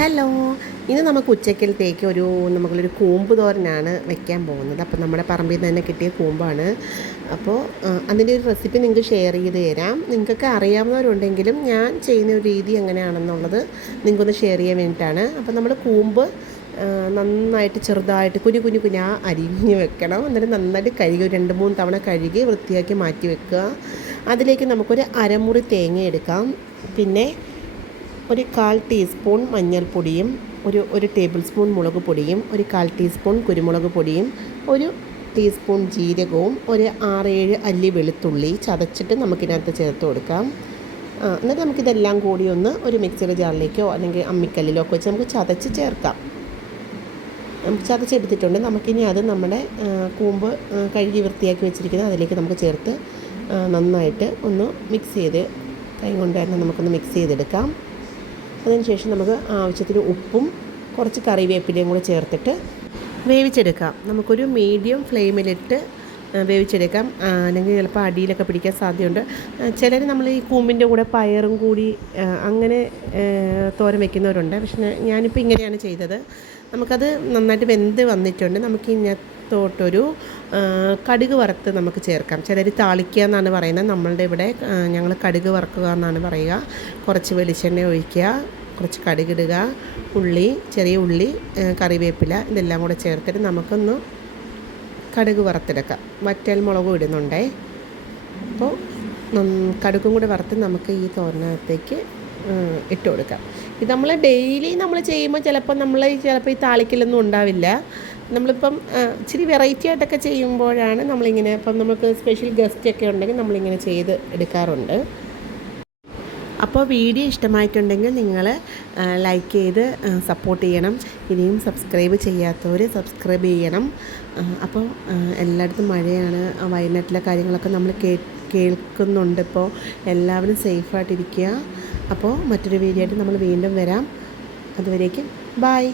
Hello. ഇന്ന് നമുക്ക് ഉച്ചക്കലത്തേക്ക് ഒരു നമുക്കൊരു കൂമ്പ് തോരനാണ് വെക്കാൻ പോകുന്നത്. അപ്പോൾ നമ്മുടെ പറമ്പിൽ നിന്ന് തന്നെ കിട്ടിയ കൂമ്പാണ്. അപ്പോൾ അതിന്റെ ഒരു റെസിപ്പി നിങ്ങൾക്ക് ഷെയർ ചെയ്ത് തരാം. നിങ്ങൾക്കൊക്കെ അറിയാവുന്നവരുണ്ടെങ്കിലും ഞാൻ ചെയ്യുന്ന ഒരു രീതി എങ്ങനെയാണെന്നുള്ളത് നിങ്ങൾക്കൊന്ന് ഷെയർ ചെയ്യാൻ വേണ്ടിയിട്ടാണ്. അപ്പോൾ നമ്മൾ കൂമ്പ് നന്നായിട്ട് ചെറുതായിട്ട് കുഞ്ഞു കുഞ്ഞു കുഞ്ഞാ അരിഞ്ഞ് വെക്കണം. എന്നിട്ട് നന്നായിട്ട് കഴുകി രണ്ട് മൂന്ന് തവണ കഴുകി വൃത്തിയാക്കി മാറ്റി വെക്കുക. അതിലേക്ക് നമുക്കൊരു അരമുറി തേങ്ങ എടുക്കാം. പിന്നെ ഒരു കാൽ ടീസ്പൂൺ മഞ്ഞൾപ്പൊടിയും ഒരു ഒരു ടേബിൾ സ്പൂൺ മുളക് പൊടിയും ഒരു കാൽ ടീസ്പൂൺ കുരുമുളക് പൊടിയും ഒരു ടീസ്പൂൺ ജീരകവും ഒരു ആറേഴ് അല്ലി വെളുത്തുള്ളി ചതച്ചിട്ട് നമുക്കിതിനകത്ത് ചേർത്ത് കൊടുക്കാം. എന്നിട്ട് നമുക്കിതെല്ലാം കൂടി ഒന്ന് ഒരു മിക്സിയുടെ ജാറിലേക്കോ അല്ലെങ്കിൽ അമ്മിക്കല്ലിലോ ഒക്കെ വെച്ച് നമുക്ക് ചതച്ച് ചേർക്കാം. ചതച്ചെടുത്തിട്ടുണ്ട്. നമുക്കിനി അത് നമ്മുടെ കൂമ്പ് കഴുകി വൃത്തിയാക്കി വെച്ചിരിക്കുന്നത് അതിലേക്ക് നമുക്ക് ചേർത്ത് നന്നായിട്ട് ഒന്ന് മിക്സ് ചെയ്ത് കൈ കൊണ്ട് തന്നെ നമുക്കൊന്ന് മിക്സ് ചെയ്തെടുക്കാം. അതിനുശേഷം നമുക്ക് ആവശ്യത്തിന് ഉപ്പും കുറച്ച് കറിവേപ്പിലയും കൂടെ ചേർത്തിട്ട് വേവിച്ചെടുക്കാം. നമുക്കൊരു മീഡിയം ഫ്ലെയിമിലിട്ട് വേവിച്ചെടുക്കാം. അല്ലെങ്കിൽ ചിലപ്പോൾ അടിയിലൊക്കെ പിടിക്കാൻ സാധ്യതയുണ്ട്. ചിലർ നമ്മൾ ഈ കൂമ്പിന്റെ കൂടെ പയറും കൂടി അങ്ങനെ തോരൻ വെക്കുന്നവരുണ്ട്. പക്ഷെ ഞാനിപ്പോൾ ഇങ്ങനെയാണ് ചെയ്തത്. നമുക്കത് നന്നായിട്ട് വെന്ത് വന്നിട്ടുണ്ട്. നമുക്ക് ഇതിനകത്തോട്ടൊരു ആ, കടുക് വറുത്ത് നമുക്ക് ചേർക്കാം. ചിലർ താളിക്കുക എന്നാണ് പറയുന്നത്. നമ്മളുടെ ഇവിടെ ഞങ്ങൾ കടുക് വറുക്കുക എന്നാണ് പറയുക. കുറച്ച് വെളിച്ചെണ്ണ ഒഴിക്കുക കുറച്ച് കടുകിടുക ഉള്ളി ചെറിയ ഉള്ളി കറിവേപ്പില ഇതെല്ലാം കൂടെ ചേർത്തിട്ട് നമുക്കൊന്ന് കടുക് വറുത്തെടുക്കാം. വറ്റൽ മുളകും ഇടുന്നുണ്ടേ. അപ്പോൾ കടുകും കൂടെ വറുത്ത് നമുക്ക് ഈ തോരനകത്തേക്ക് ഇട്ട് കൊടുക്കാം. ഇത് നമ്മൾ ഡെയിലി നമ്മൾ ചെയ്യുമ്പോൾ ചിലപ്പോൾ നമ്മൾ ചിലപ്പോൾ ഈ താളിക്കലൊന്നും ഉണ്ടാവില്ല. നമ്മളിപ്പം ഇച്ചിരി വെറൈറ്റി ആയിട്ടൊക്കെ ചെയ്യുമ്പോഴാണ് നമ്മളിങ്ങനെ ഇപ്പം നമുക്ക് സ്പെഷ്യൽ ഗസ്റ്റ് ഒക്കെ ഉണ്ടെങ്കിൽ നമ്മളിങ്ങനെ ചെയ്ത് എടുക്കാറുണ്ട്. അപ്പോൾ വീഡിയോ ഇഷ്ടമായിട്ടുണ്ടെങ്കിൽ നിങ്ങൾ ലൈക്ക് ചെയ്ത് സപ്പോർട്ട് ചെയ്യണം. ഇനിയും സബ്സ്ക്രൈബ് ചെയ്യാത്തവർ സബ്സ്ക്രൈബ് ചെയ്യണം. അപ്പോൾ എല്ലായിടത്തും മഴയാണ് വയനാട്ടിലെ കാര്യങ്ങളൊക്കെ നമ്മൾ കേൾക്കുന്നുണ്ട് ഇപ്പോൾ. എല്ലാവരും സേഫായിട്ടിരിക്കുക അപ്പോൾ മറ്റൊരു വീഡിയോ ആയിട്ട് നമ്മൾ വീണ്ടും വരാം. അതുവരേക്കും ബായ്